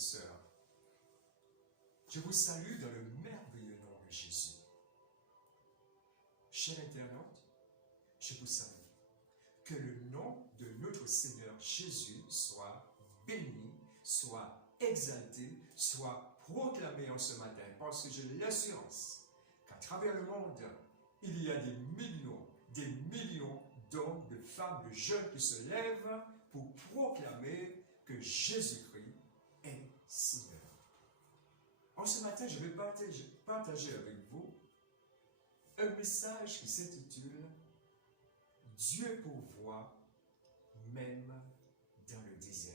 sœurs. Je vous salue dans le merveilleux nom de Jésus. Chers internautes, je vous salue. Que le nom de notre Seigneur Jésus soit béni, soit exalté, soit proclamé en ce matin, parce que j'ai l'assurance qu'à travers le monde, il y a des millions d'hommes, de femmes, de jeunes qui se lèvent pour proclamer que Jésus-Christ est Seigneur. En ce matin, je vais partager avec vous un message qui s'intitule « Dieu pourvoit même dans le désert ».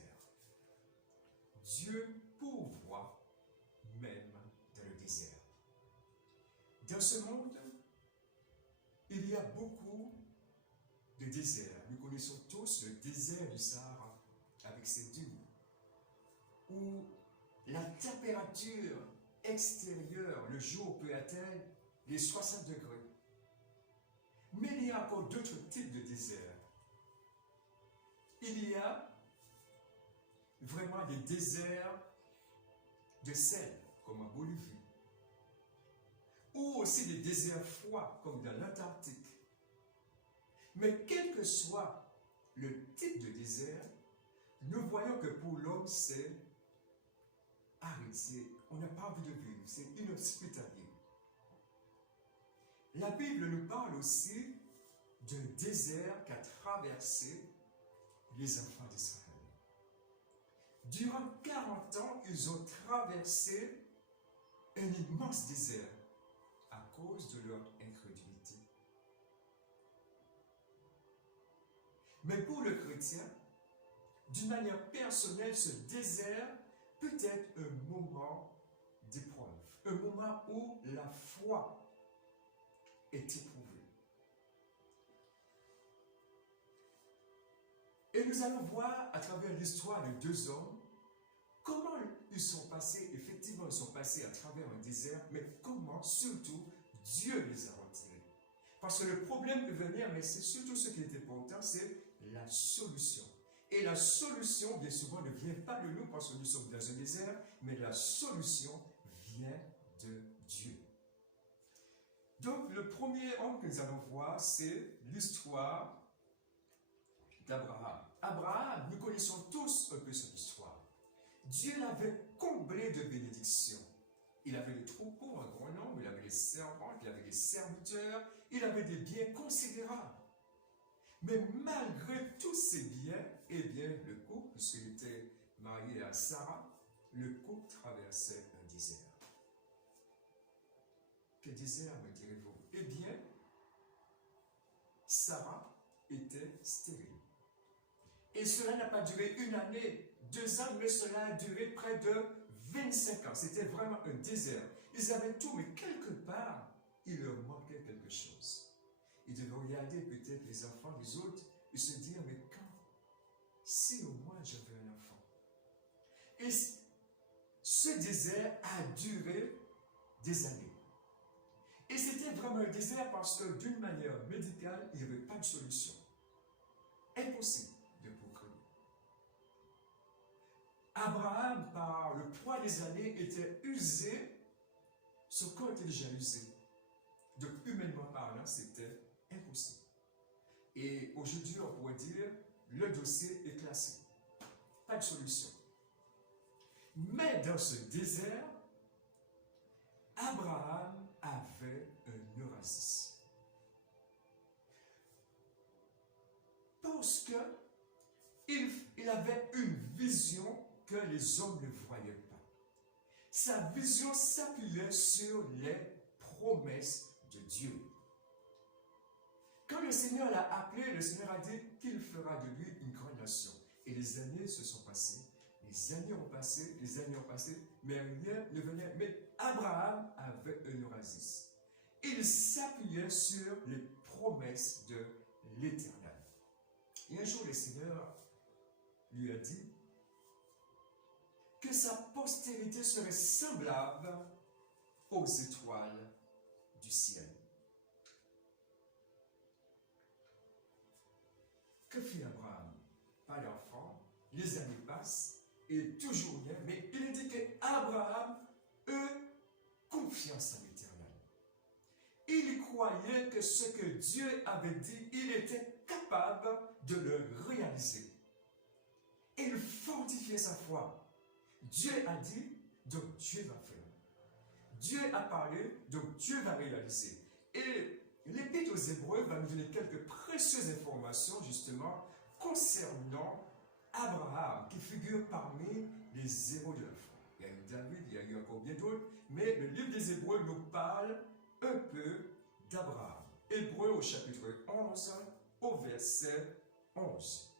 Dieu pourvoit même dans le désert. Dans ce monde, il y a beaucoup de déserts. Nous connaissons tous le désert du Sahara avec ses dunes, où la température extérieure le jour peut atteindre les 60 degrés. Mais il y a encore d'autres types de déserts. Il y a vraiment des déserts de sel, comme en Bolivie, ou aussi des déserts froids, comme dans l'Antarctique. Mais quel que soit le type de désert, nous voyons que pour l'homme, c'est aride, on n'a pas envie de vivre, c'est inhospitalier. La Bible nous parle aussi d'un désert qu'a traversé les enfants d'Israël. Durant 40 ans, ils ont traversé un immense désert à cause de leur incrédulité. Mais pour le chrétien, d'une manière personnelle, ce désert peut être un moment d'épreuve, un moment où la foi est éprouvée. Et nous allons voir à travers l'histoire de deux hommes comment ils sont passés, effectivement ils sont passés à travers un désert, mais comment surtout Dieu les a retirés. Parce que le problème peut venir, mais c'est surtout ce qui est important, c'est la solution. Et la solution, bien souvent, ne vient pas de nous parce que nous sommes dans un désert, mais la solution vient de Dieu. Donc, le premier homme que nous allons voir, c'est l'histoire d'Abraham. Abraham, nous connaissons tous un peu son histoire. Dieu l'avait comblé de bénédictions. Il avait des troupeaux, un grand nombre, il avait des servantes, il avait des serviteurs, il avait des biens considérables. Mais malgré tous ces biens, eh bien, le couple, puisqu'il était marié à Sarah, le couple traversait un désert. Quel désert, me direz-vous? Eh bien, Sarah était stérile. Et cela n'a pas duré une année, 2 ans, mais cela a duré près de 25 ans. C'était vraiment un désert. Ils avaient tout, mais quelque part, il leur manquait quelque chose. Ils devaient regarder peut-être les enfants des autres et se dire, mais quand? Si au moins j'avais un enfant. Et ce désert a duré des années. Et c'était vraiment un désert parce que d'une manière médicale, il n'y avait pas de solution. Impossible de procréer. Abraham, par le poids des années, était usé, son corps était déjà usé. Donc, humainement parlant, c'était impossible. Et aujourd'hui, on pourrait dire, le dossier est classé. Pas de solution. Mais dans ce désert, Abraham avait un oasis. Parce qu'il avait une vision que les hommes ne voyaient pas. Sa vision s'appuyait sur les promesses de Dieu. Quand le Seigneur l'a appelé, le Seigneur a dit qu'il fera de lui une grande nation. Et les années se sont passées, les années ont passé, mais rien ne venait. Mais Abraham avait un oasis. Il s'appuyait sur les promesses de l'Éternel. Et un jour, le Seigneur lui a dit que sa postérité serait semblable aux étoiles du ciel. Que fit Abraham? Pas d'enfant, les années passent et toujours rien, mais il est dit qu'Abraham eut confiance en l'Éternel. Il croyait que ce que Dieu avait dit, il était capable de le réaliser. Il fortifiait sa foi. Dieu a dit, donc Dieu va faire. Dieu a parlé, donc Dieu va réaliser. Et l'Épître aux Hébreux va nous donner quelques précieuses informations, justement, concernant Abraham, qui figure parmi les héros de la foi. Il y a eu David, il y a eu encore bien d'autres, mais le livre des Hébreux nous parle un peu d'Abraham. Hébreux au chapitre 11, au verset 11.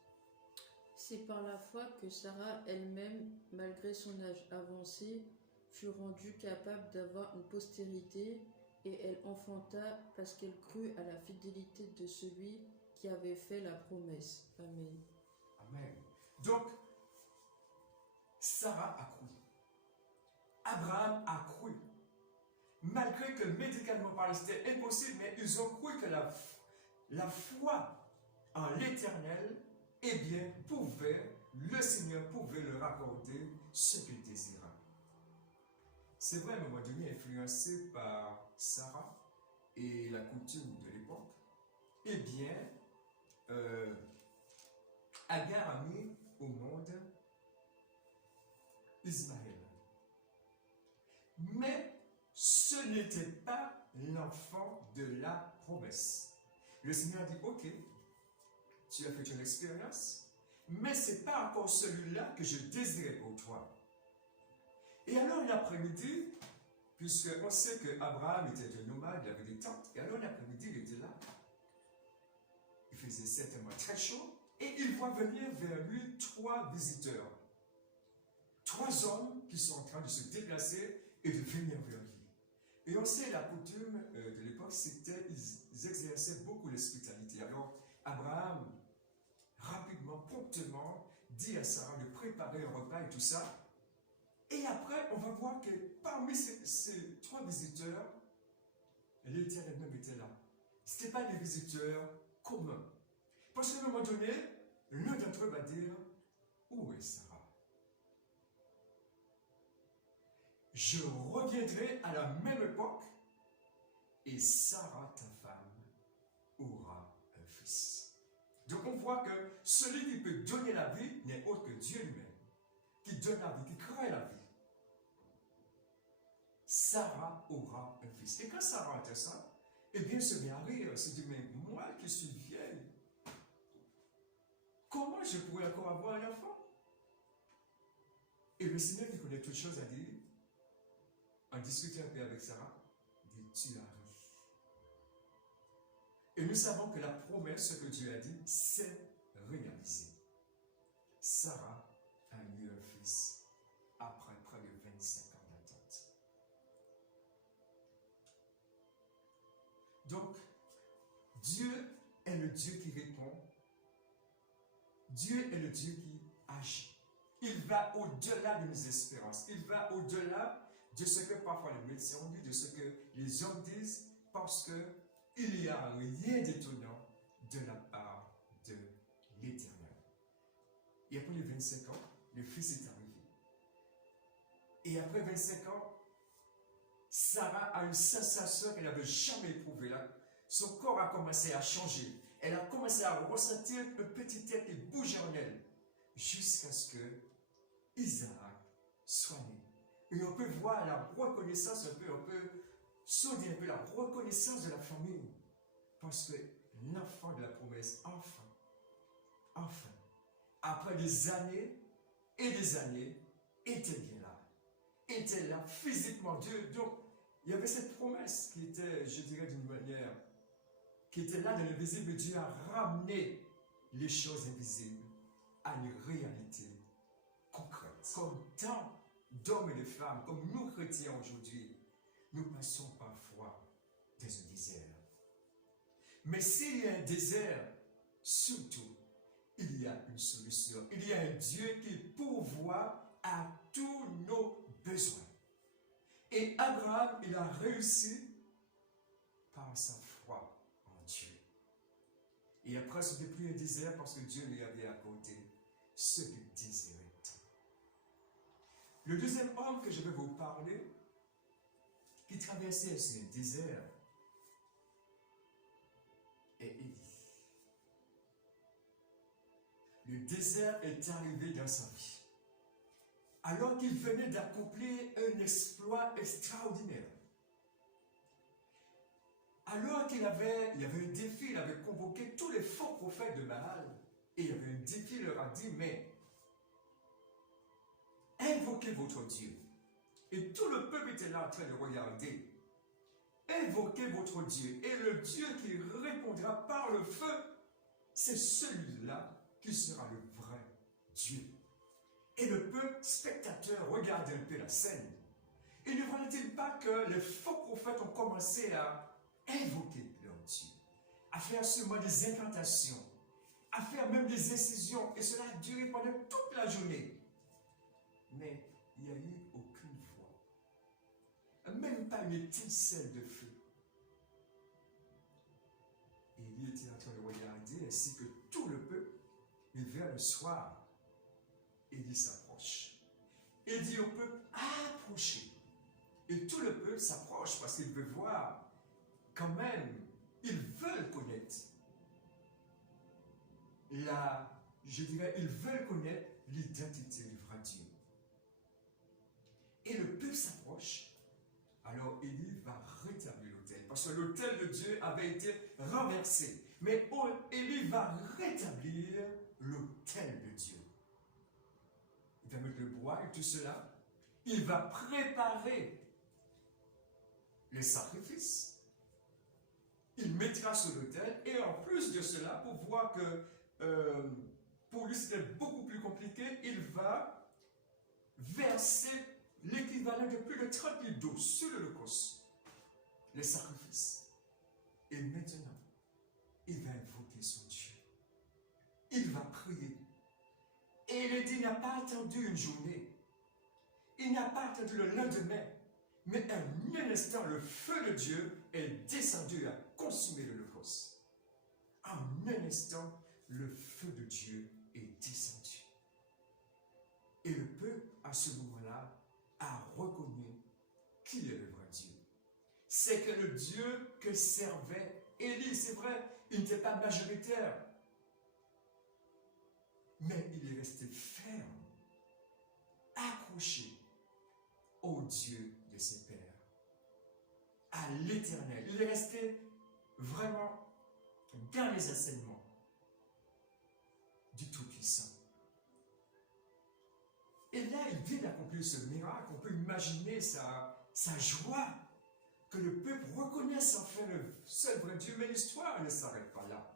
C'est par la foi que Sarah elle-même, malgré son âge avancé, fut rendue capable d'avoir une postérité, et elle enfanta parce qu'elle crut à la fidélité de celui qui avait fait la promesse. Amen. Amen. Donc, Sarah a cru. Abraham a cru. Malgré que médicalement parlant c'était impossible, mais ils ont cru que la foi en l'Éternel, eh bien, le Seigneur pouvait leur accorder ce qu'il désirait. C'est vrai, à un moment donné, influencé par Sarah et la coutume de l'époque, eh bien, Agar a mis au monde Ismaël. Mais ce n'était pas l'enfant de la promesse. Le Seigneur a dit, ok, tu as fait une expérience, mais ce n'est pas encore celui-là que je désirais pour toi. Et alors l'après-midi, puisqu'on sait qu'Abraham était un nomade, il avait des tentes, et alors l'après-midi, il était là. Il faisait certainement très chaud, et il voit venir vers lui 3 visiteurs. 3 hommes qui sont en train de se déplacer et de venir vers lui. Et on sait la coutume de l'époque, c'était ils exerçaient beaucoup l'hospitalité. Alors Abraham, rapidement, promptement, dit à Sarah de préparer un repas et tout ça. Et après, on va voir que parmi ces 3 visiteurs, l'Éternel même était là. Ce n'étaient pas des visiteurs communs. Parce qu'à un moment donné, l'un d'entre eux va dire, où est Sarah? Je reviendrai à la même époque et Sarah, ta femme, aura un fils. Donc on voit que celui qui peut donner la vie n'est autre que Dieu lui-même, qui donne la vie, qui crée la vie. Sarah aura un fils. Et quand Sarah entend ça, eh bien, elle se met à rire. Elle se dit, mais moi qui suis vieille, comment je pourrais encore avoir un enfant? Et le Seigneur qui connaît toutes choses a dit, en discutant un peu avec Sarah, dit, tu as ri. Et nous savons que la promesse, ce que Dieu a dit, s'est réalisée. Sarah a eu un fils après près de 25 ans d'attente. Donc, Dieu est le Dieu qui répond. Dieu est le Dieu qui agit. Il va au-delà de nos espérances. Il va au-delà de ce que parfois les médecins ont dit, de ce que les hommes disent, parce qu'il n'y a rien d'étonnant de la part de l'Éternel. Et après les 25 ans, le fils est arrivé. Et après 25 ans, Sarah a une sensation qu'elle n'avait jamais éprouvée. Son corps a commencé à changer. Elle a commencé à ressentir un petit tête qui bougeait en elle, jusqu'à ce que Isaac soit né. Et on peut voir la reconnaissance on peut sonner un peu la reconnaissance de la famille. Parce que l'enfant de la promesse, enfin, après des années et des années, était bien là. Était là physiquement. Dieu, donc, il y avait cette promesse qui était, je dirais d'une manière, qui était là dans l'invisible. Dieu a ramené les choses invisibles à une réalité concrète. Comme tant d'hommes et de femmes, comme nous chrétiens aujourd'hui, nous passons parfois dans un désert. Mais s'il y a un désert, surtout, il y a une solution. Il y a un Dieu qui pourvoit à tous nos besoins. Et Abraham, il a réussi par sa foi en Dieu. Et après, ce n'était plus un désert parce que Dieu lui avait accordé ce qu'il désirait. Le deuxième homme que je vais vous parler, qui traversait ce désert, est Élie. Le désert est arrivé dans sa vie, alors qu'il venait d'accomplir un exploit extraordinaire. Alors il y avait un défi, il avait convoqué tous les faux prophètes de Baal, et il y avait un défi, il leur a dit, mais invoquez votre Dieu. Et tout le peuple était là en train de regarder. Invoquez votre Dieu. Et le Dieu qui répondra par le feu, c'est celui-là qui sera le vrai Dieu. Et le peuple spectateur regardait un peu la scène. Et ne voyait-il pas que les faux prophètes ont commencé à invoquer leur Dieu, à faire seulement des incantations, à faire même des incisions, et cela a duré pendant toute la journée. Mais il n'y a eu aucune voix, même pas une étincelle de feu. Élie était en train de regarder, ainsi que tout le peuple, et vers le soir, Élie s'approche. Et dit au peuple, approchez. Et tout le peuple s'approche parce qu'il veut voir, quand même, ils veulent connaître ils veulent connaître l'identité du vrai Dieu. Et le peuple s'approche, alors Élie va rétablir l'autel, parce que l'autel de Dieu avait été renversé. Mais Élie va rétablir l'autel de Dieu. Il va mettre le bois et tout cela. Il va préparer les sacrifices. Il mettra sur l'autel, et en plus de cela, pour voir que pour lui c'était beaucoup plus compliqué, il va verser l'équivalent de plus de 30 litres d'eau sur l'Holocauste, les sacrifices. Et maintenant, il va invoquer son Dieu. Il va prier. Et il dit, il n'a pas attendu une journée. Il n'a pas attendu le lendemain. Mais un instant, le feu de Dieu est descendu à consumer l'Holocauste. En un instant, le feu de Dieu est descendu. Et le peuple, à ce moment-là, a reconnu qui est le vrai Dieu. C'est que le Dieu que servait Élie, c'est vrai, il n'était pas majoritaire, mais il est resté ferme, accroché au Dieu de ses pères, à l'Éternel. Il est resté vraiment dans les enseignements du Tout-Puissant. Et là, il vient d'accomplir ce miracle. On peut imaginer sa joie, que le peuple reconnaisse enfin le seul vrai Dieu. Mais l'histoire ne s'arrête pas là.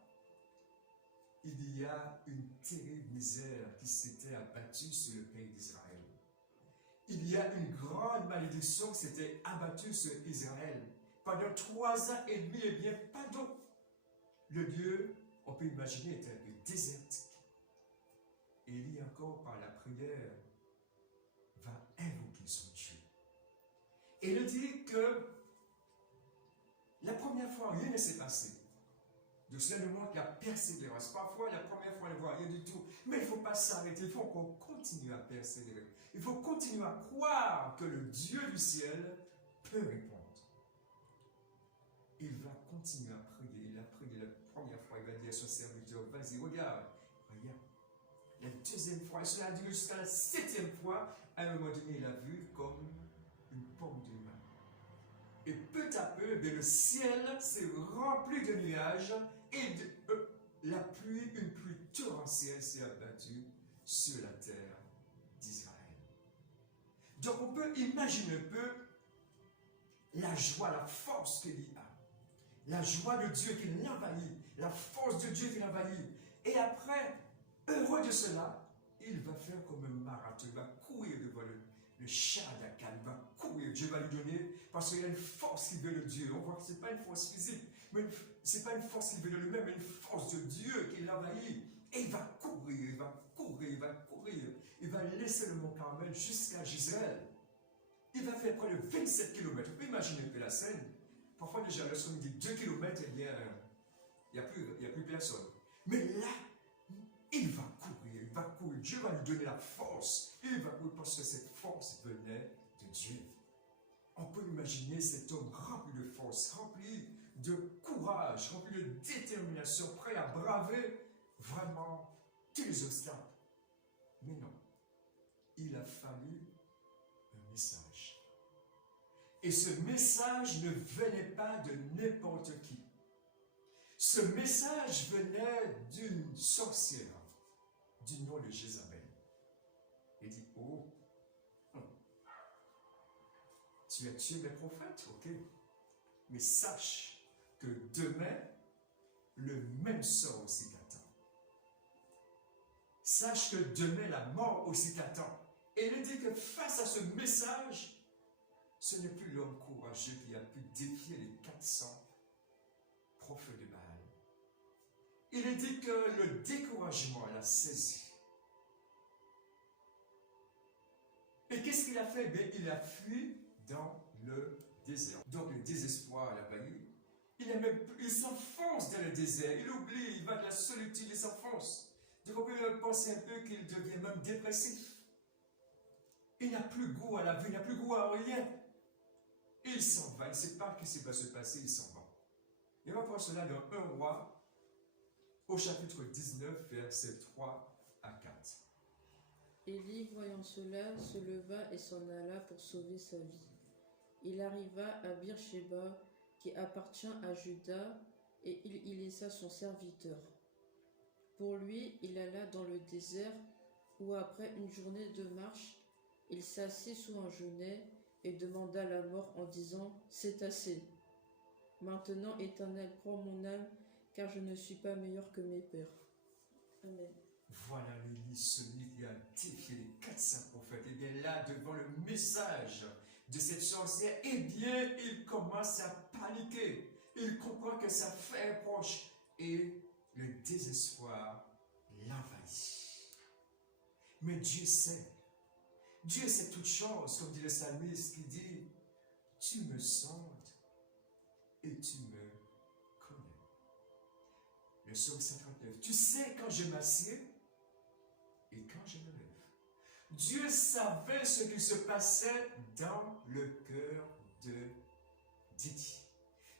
Il y a une terrible misère qui s'était abattue sur le pays d'Israël. Il y a une grande malédiction qui s'était abattue sur Israël. Pendant 3 ans et demi, eh bien, pas d'eau. Le lieu, on peut imaginer, était un peu désertique. Et Élie, encore par la prière, va invoquer son Dieu. Et il dit que la première fois, rien ne s'est passé. De cela nous montre la persévérance. Parfois, la première fois, on ne voit rien du tout. Mais il ne faut pas s'arrêter. Il faut qu'on continue à persévérer. Il faut continuer à croire que le Dieu du ciel peut répondre. Il va continuer à prier. Il a prié la première fois. Il va dire à son serviteur, vas-y, regarde. La deuxième fois, et cela a duré jusqu'à la 7e fois. À un moment donné, il a vu comme une pomme de main. Et peu à peu, le ciel s'est rempli de nuages et la pluie, une pluie torrentielle s'est abattue sur la terre d'Israël. Donc on peut imaginer un peu la joie, la force qu'il y a. La joie de Dieu qui l'envahit, la force de Dieu qui l'envahit. Et après, heureux de cela, il va faire comme un marathon, il va courir devant le char d'Akan, il va courir, Dieu va lui donner, parce qu'il y a une force qui vient de Dieu. On voit que ce n'est pas une force physique, mais ce n'est pas une force qui vient de lui-même, mais une force de Dieu qui l'envahit. Et il va courir, il va courir, il va courir. Il va laisser le mont Carmel jusqu'à Gisèle. Il va faire près de 27 km. Vous pouvez imaginer un peu la scène. Parfois déjà, lorsqu'on dit 2 km, eh bien, il n'y a plus personne. Mais là, il va courir, il va courir. Dieu va lui donner la force. Il va courir parce que cette force Imaginez cet homme rempli de force, rempli de courage, rempli de détermination, prêt à braver vraiment tous les obstacles. Mais non, il a fallu un message. Et ce message ne venait pas de n'importe qui. Ce message venait d'une sorcière du nom de Jézabel. Il dit, oh, tu as tué mes prophètes, ok. Mais sache que demain, le même sort aussi t'attend. Sache que demain, la mort aussi t'attend. Et il dit que face à ce message, ce n'est plus l'homme courageux qui a pu défier les 400 prophètes de Baal. Il est dit que le découragement l'a saisi. Et qu'est-ce qu'il a fait? Bien, il a fui dans le désert. Donc le désespoir l'a envahi. Il s'enfonce dans le désert. Il oublie, il va de la solitude, il s'enfonce. Donc on peut penser un peu qu'il devient même dépressif. Il n'a plus goût à la vie, il n'a plus goût à rien. Il s'en va, il ne sait pas ce qui va se passer, il s'en va. Et on va voir cela dans 1 Roi, au chapitre 19, versets 3 à 4. Élie, voyant cela, se leva et s'en alla pour sauver sa vie. Il arriva à Beersheba, qui appartient à Juda, et il y laissa son serviteur. Pour lui, il alla dans le désert, où après une journée de marche, il s'assit sous un genêt et demanda la mort en disant « C'est assez. Maintenant, Éternel, prends mon âme, car je ne suis pas meilleur que mes pères. » Amen. Voilà l'Élie, celui qui a défié les 400 prophètes. Et bien là, devant le message de cette sorcière, eh bien, il commence à paniquer. Il comprend que sa fin est proche. Et le désespoir l'envahit. Mais Dieu sait. Dieu sait toutes choses, comme dit le psalmiste qui dit « Tu me sondes et tu me connais. » Le psaume 59. Tu sais quand je m'assieds et quand je me lève. Dieu savait ce qui se passait dans le cœur de Didier.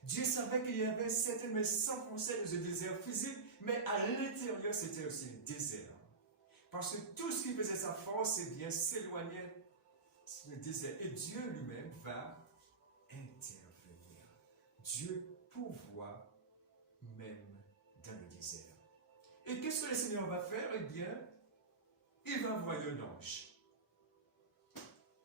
Dieu savait qu'il y avait certainement s'enfonçait dans un désert physique, mais à l'intérieur, c'était aussi un désert. Parce que tout ce qui faisait sa force, c'est bien s'éloigner du désert. Et Dieu lui-même va intervenir. Dieu pourvoit même dans le désert. Et qu'est-ce que le Seigneur va faire? Eh bien, il va envoyer un ange.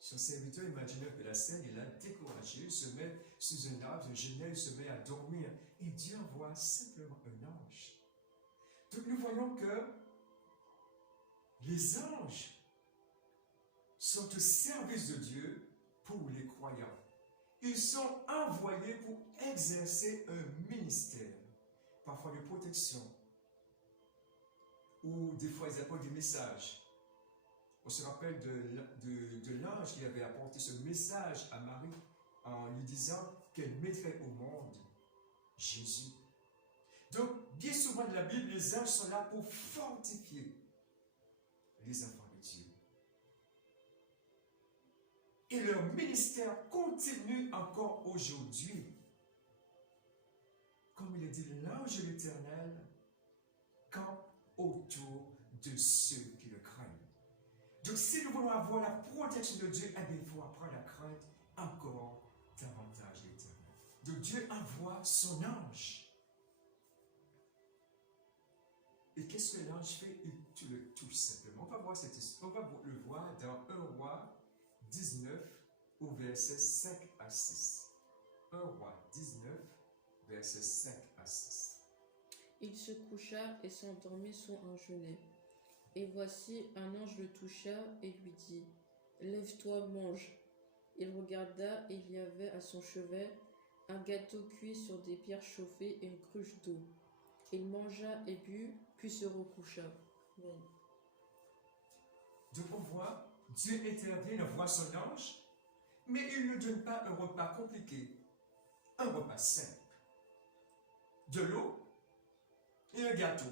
Son serviteur, imaginez que la scène, il a découragé, il se met sous un arbre, un genêt, il se met à dormir. Et Dieu envoie simplement un ange. Donc nous voyons que les anges sont au service de Dieu pour les croyants. Ils sont envoyés pour exercer un ministère, parfois de protection, ou des fois ils apportent des messages. On se rappelle de l'ange qui avait apporté ce message à Marie en lui disant qu'elle mettrait au monde Jésus. Donc, bien souvent dans la Bible, les anges sont là pour fortifier les enfants de Dieu. Et leur ministère continue encore aujourd'hui. Comme il est dit, l'ange de l'Éternel campe autour de ceux qui le craignent. Donc si nous voulons avoir la protection de Dieu, eh bien, il faut apprendre à craindre encore davantage l'Éternel. Donc Dieu envoie son ange. Et qu'est-ce que l'ange fait? Il le touche simplement. On va voir cette histoire, on va le voir dans 1 Roi 19 au verset 5 à 6. 1 Roi 19, verset 5 à 6. Il se coucha et s'endormit sous un genêt. Et voici, un ange le toucha et lui dit « Lève-toi, mange. » Il regarda et il y avait à son chevet un gâteau cuit sur des pierres chauffées et une cruche d'eau. Il mangea et but, puis se recoucha. Amen. Donc on voit, Dieu intervient, il envoie son ange, mais il ne donne pas un repas compliqué, un repas simple. De l'eau et un gâteau.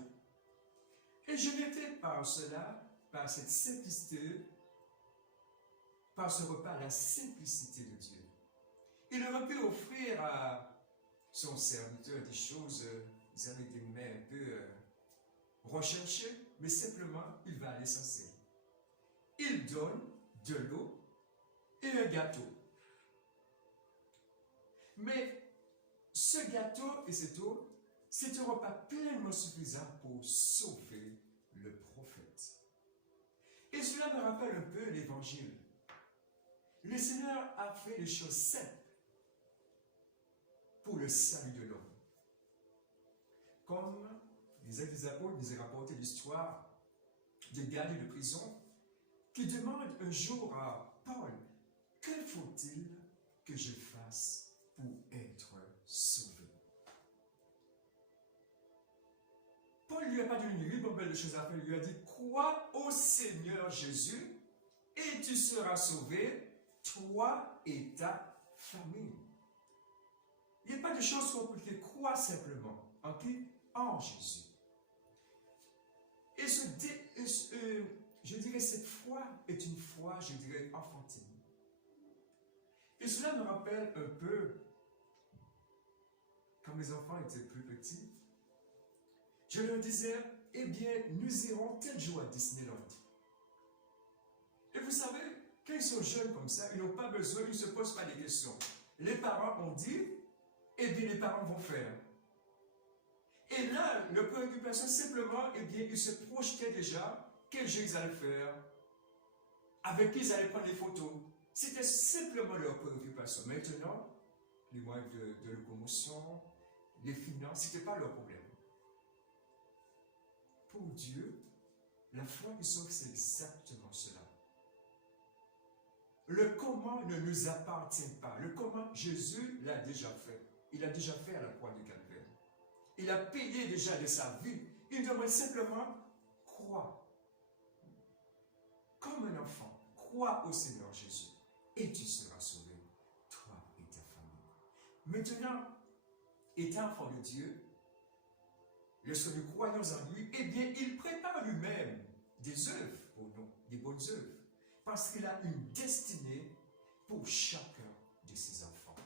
Et je n'étais par cela, par cette simplicité, par ce repas, la simplicité de Dieu. Il aurait pu offrir à son serviteur des choses, avec des mains un peu recherchées, mais simplement, il va à l'essentiel. Il donne de l'eau et un gâteau. Mais ce gâteau et cette eau, c'est un repas pleinement suffisant pour sauver le prophète. Et cela me rappelle un peu l'évangile. Le Seigneur a fait les choses simples pour le salut de l'homme. Comme les Actes des Apôtres nous ont rapporté l'histoire de gardien de prison qui demande un jour à Paul, que faut-il que je fasse pour être sauvé? Paul ne lui a pas donné une ribambelle de choses à faire, il lui a dit, crois au Seigneur Jésus et tu seras sauvé, toi et ta famille. Il n'y a pas de choses compliquées, crois simplement. En qui? En Jésus. Et je dirais, cette foi est une foi, je dirais, enfantine. Et cela me rappelle un peu, quand mes enfants étaient plus petits, je leur disais, eh bien, nous irons tel jour à Disneyland. Et vous savez, quand ils sont jeunes comme ça, ils n'ont pas besoin, ils ne se posent pas des questions. Les parents ont dit, eh bien, les parents vont faire. Et là, leur préoccupation, simplement, eh bien, ils se projetaient déjà quel jeu ils allaient faire, avec qui ils allaient prendre les photos. C'était simplement leur préoccupation. Maintenant, les moyens de locomotion, les finances, ce n'était pas leur problème. Pour Dieu, la foi qui sauve, c'est exactement cela. Le comment ne nous appartient pas. Le comment, Jésus l'a déjà fait. Il l'a déjà fait à la croix du Calvaire. Il a payé déjà de sa vie. Il demande simplement, crois. Comme un enfant, crois au Seigneur Jésus et tu seras sauvé, toi et ta famille. Maintenant, étant enfant de Dieu, lorsque nous croyons en lui, eh bien, il prépare lui-même des œuvres pour nous, des bonnes œuvres, parce qu'il a une destinée pour chacun de ses enfants.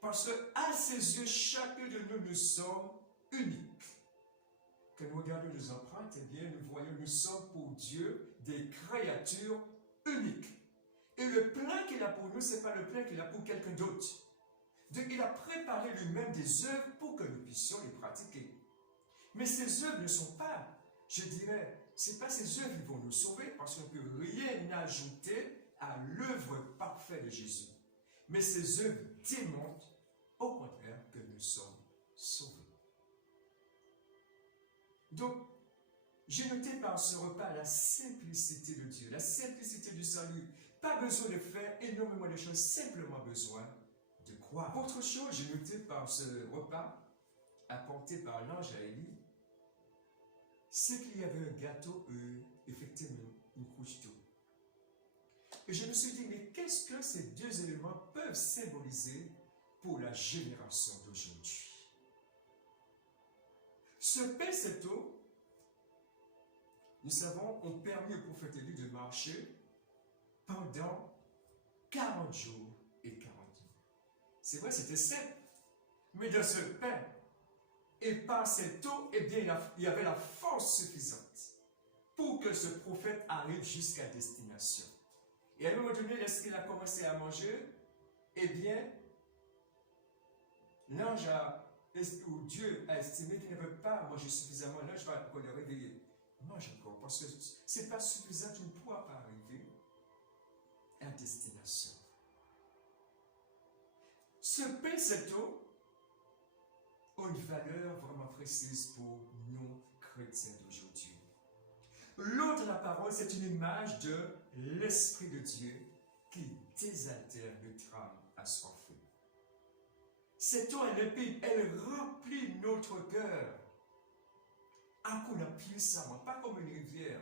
Parce qu'à ses yeux, chacun de nous, nous sommes uniques. Quand nous regardons nos empreintes, eh bien, nous voyons, nous sommes pour Dieu des créatures uniques. Et le plan qu'il a pour nous, ce n'est pas le plan qu'il a pour quelqu'un d'autre. Donc, il a préparé lui-même des œuvres pour que nous puissions les pratiquer. Mais ces œuvres ne sont pas, je dirais, ce n'est pas ces œuvres qui vont nous sauver, parce qu'on ne peut rien ajouter à l'œuvre parfaite de Jésus. Mais ces œuvres démontrent, au contraire, que nous sommes sauvés. Donc, j'ai noté par ce repas la simplicité de Dieu, la simplicité du salut. Pas besoin de faire énormément de choses, simplement besoin de croire. Autre chose, j'ai noté par ce repas, apporté par l'ange à Élie, c'est qu'il y avait un gâteau et effectivement une couche d'eau. Et je me suis dit, mais qu'est-ce que ces deux éléments peuvent symboliser pour la génération d'aujourd'hui? Ce pain, cette eau, nous savons, ont permis au prophète Élie de marcher pendant 40 jours et 40 nuits. C'est vrai, c'était simple. Mais dans ce pain et par cette eau, eh bien, il y avait la force suffisante pour que ce prophète arrive jusqu'à destination. Et à un moment donné, lorsqu'il a commencé à manger, eh bien, l'ange ou Dieu a estimé qu'il ne veut pas manger suffisamment. L'ange va encore le réveiller. Mange encore, parce que ce n'est pas suffisant, tu ne pourras pas arriver à destination. Ce pain, cette eau, ont une valeur vraiment précise pour nous, chrétiens d'aujourd'hui. L'eau de la parole, c'est une image de l'Esprit de Dieu qui désaltère notre âme assoiffée. Cette eau, elle remplit notre cœur. À coup puissamment, pas comme une rivière,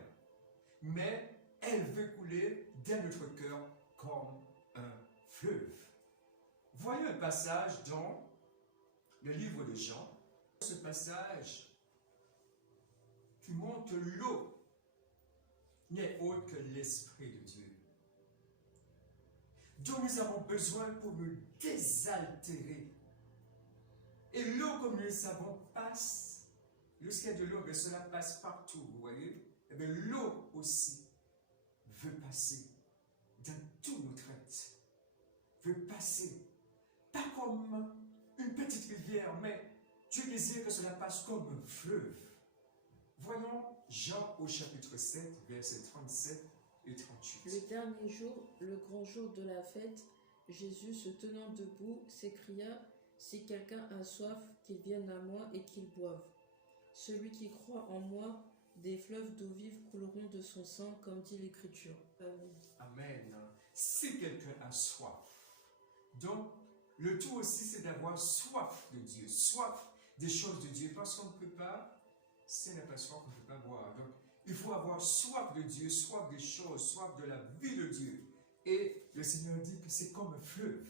mais elle veut couler dans notre cœur comme un fleuve. Voyons un passage dans le livre de Jean, ce passage qui montre que l'eau n'est autre que l'Esprit de Dieu. dont nous avons besoin pour nous désaltérer. Et l'eau, comme nous le savons, passe. Lorsqu'il y a de l'eau, cela passe partout, vous voyez. Et bien l'eau aussi veut passer dans tous nos traites. Veut passer, pas comme une petite rivière, mais Dieu désire que cela passe comme un fleuve. Voyons Jean au chapitre 7, versets 37 et 38. Le dernier jour, le grand jour de la fête, Jésus, se tenant debout, s'écria : Si quelqu'un a soif, qu'il vienne à moi et qu'il boive. Celui qui croit en moi, des fleuves d'eau vive couleront de son sang, comme dit l'Écriture. Amen. Amen. Si quelqu'un a soif, donc le tout aussi c'est d'avoir soif de Dieu, soif des choses de Dieu, parce qu'on ne peut pas, si on n'a pas soif, on ne peut pas boire. Donc il faut avoir soif de Dieu, soif des choses, soif de la vie de Dieu. Et le Seigneur dit que c'est comme un fleuve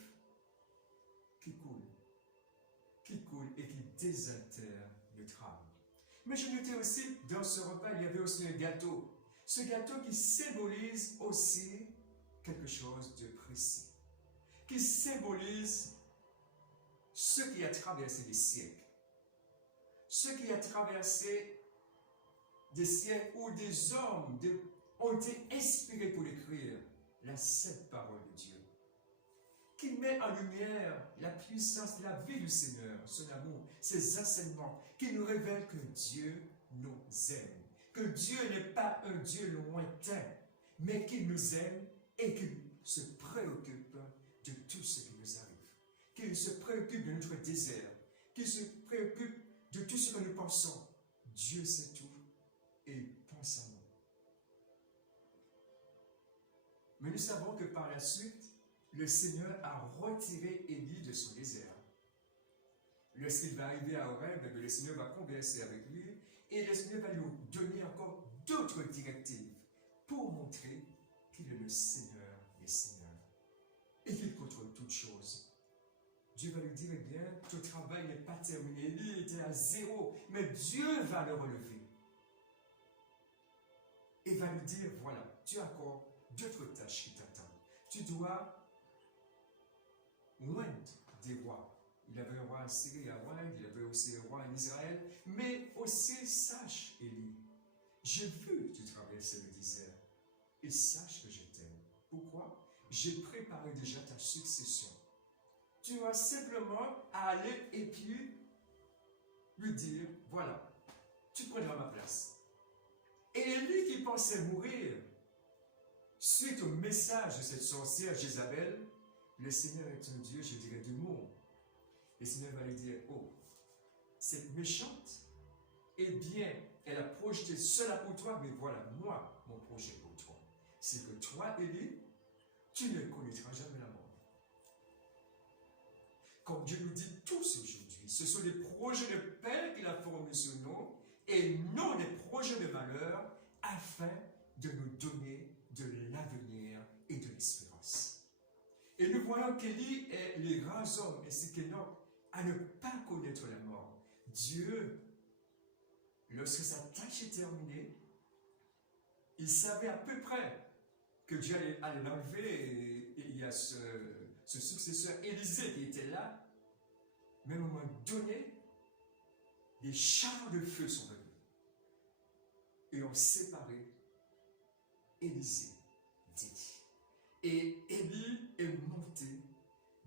qui coule et qui désaltère notre âme. Mais je notais aussi, dans ce repas, il y avait aussi un gâteau. Ce gâteau qui symbolise aussi quelque chose de précis, qui symbolise ce qui a traversé des siècles, ce qui a traversé des siècles où des hommes ont été inspirés pour écrire la sainte parole de Dieu, qui met en lumière la puissance, la vie du Seigneur, son amour, ses enseignements, qui nous révèlent que Dieu nous aime, que Dieu n'est pas un Dieu lointain, mais qu'il nous aime et qu'il se préoccupe de tout ce qui nous arrive, qu'il se préoccupe de notre désert, qu'il se préoccupe de tout ce que nous pensons. Dieu sait tout et il pense à nous. Mais nous savons que par la suite, le Seigneur a retiré Élie de son désert. Lorsqu'il va arriver à Horeb, le Seigneur va converser avec lui et le Seigneur va lui donner encore d'autres directives pour montrer qu'il est le Seigneur des Seigneurs et qu'il contrôle toutes choses. Dieu va lui dire, eh bien, ton travail n'est pas terminé. Élie était à zéro, mais Dieu va le relever. Et va lui dire, voilà, tu as encore d'autres tâches qui t'attendent. Tu dois oindre des rois. Il avait un roi en Syrie à oindre, il avait aussi un roi en Israël, mais aussi sache, Élie, j'ai vu que tu traversais le désert, et sache que je t'aime. Pourquoi? J'ai préparé déjà ta succession. Tu as simplement à aller et puis lui dire, voilà, tu prendras ma place. Et Élie qui pensait mourir, suite au message de cette sorcière Jézabel, le Seigneur est un Dieu, je dirais, d'humour. Le Seigneur va lui dire, oh, cette méchante, eh bien, elle a projeté cela pour toi, mais voilà, moi, mon projet pour toi. C'est que toi, Élie, tu ne connaîtras jamais la mort. Comme Dieu nous dit tous aujourd'hui, ce sont des projets de paix qu'il a formés sur nous, et non des projets de malheur, afin de nous donner de l'avenir et de l'espérance. Et nous voyons qu'Élie est les grands hommes, ainsi qu'Enoch, à ne pas connaître la mort. Dieu, lorsque sa tâche est terminée, il savait à peu près que Dieu allait l'enlever, et il y a ce successeur Élisée qui était là, mais à un moment donné, des chars de feu sont venus et ont séparé Élisée d'Élie. Et Élie est monté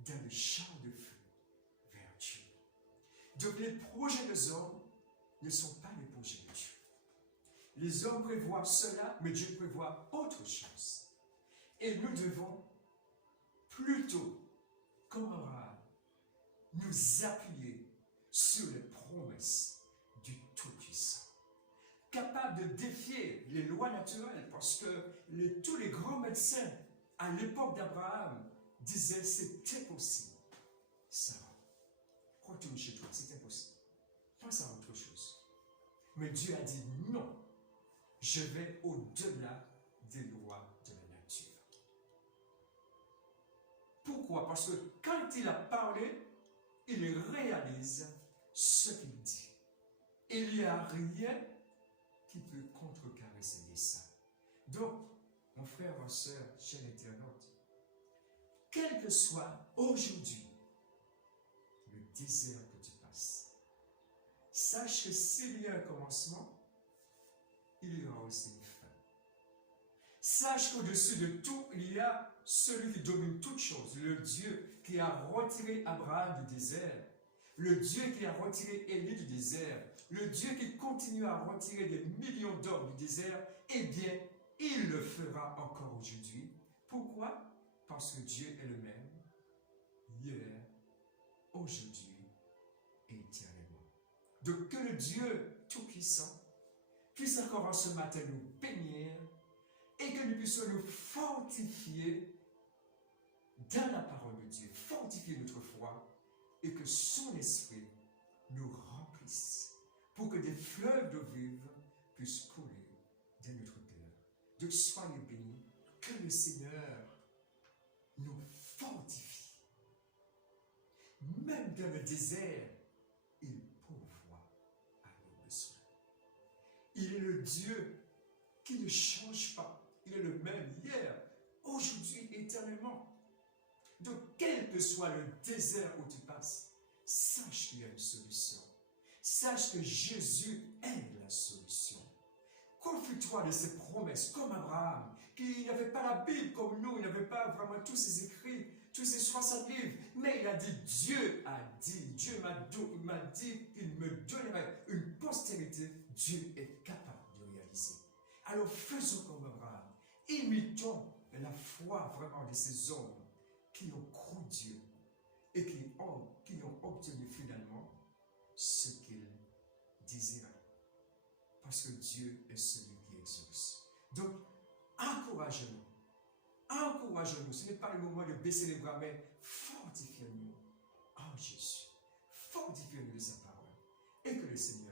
dans le char de feu vers Dieu. Donc les projets des hommes ne sont pas les projets de Dieu. Les hommes prévoient cela, mais Dieu prévoit autre chose. Et nous devons plutôt, comme Abraham, nous appuyer sur les promesses du Tout-Puissant. Capable de défier les lois naturelles, parce que tous les grands médecins à l'époque d'Abraham disaient c'est impossible. Sarah, retourne chez toi, c'est impossible. Pense à autre chose. Mais Dieu a dit non, je vais au-delà des lois de la nature. Pourquoi? Parce que quand il a parlé, il réalise ce qu'il dit. Il n'y a rien qui peut contrecarrer ses desseins. Donc, mon frère, ma soeur, cher internaute, quel que soit aujourd'hui le désert que tu passes, sache que s'il y a un commencement, il y aura aussi une fin. Sache qu'au-dessus de tout, il y a celui qui domine toutes choses, le Dieu qui a retiré Abraham du désert, le Dieu qui a retiré Élie du désert, le Dieu qui continue à retirer des millions d'hommes du désert, eh bien, il le fera encore aujourd'hui. Pourquoi? Parce que Dieu est le même, hier, aujourd'hui et éternellement. Donc que le Dieu Tout-Puissant puisse encore en ce matin nous bénir et que nous puissions nous fortifier dans la parole de Dieu, fortifier notre foi et que son esprit nous remplisse pour que des fleuves d'eau vive puissent couler dans notre cœur. Donc soyez bénis, que le Seigneur nous fortifie. Même dans le désert, il pourvoit à nos besoins. Il est le Dieu qui ne change pas. Il est le même hier, aujourd'hui, éternellement. Donc, quel que soit le désert où tu passes, sache qu'il y a une solution. Sache que Jésus est la solution. Confie-toi de ses promesses, comme Abraham, qui n'avait pas la Bible comme nous, il n'avait pas vraiment tous ses écrits, tous ses 60 livres, mais il a dit, Dieu m'a dit qu'il me donnerait une postérité. Dieu est capable de réaliser. Alors faisons comme Abraham, imitons la foi vraiment de ces hommes qui ont cru Dieu et qui ont obtenu finalement ce qu'ils désiraient. Parce que Dieu est celui qui exauce. Donc, encouragez-nous. Encouragez-nous. Ce n'est pas le moment de baisser les bras, mais fortifiez-nous en Jésus. Fortifiez-nous de sa parole. Et que le Seigneur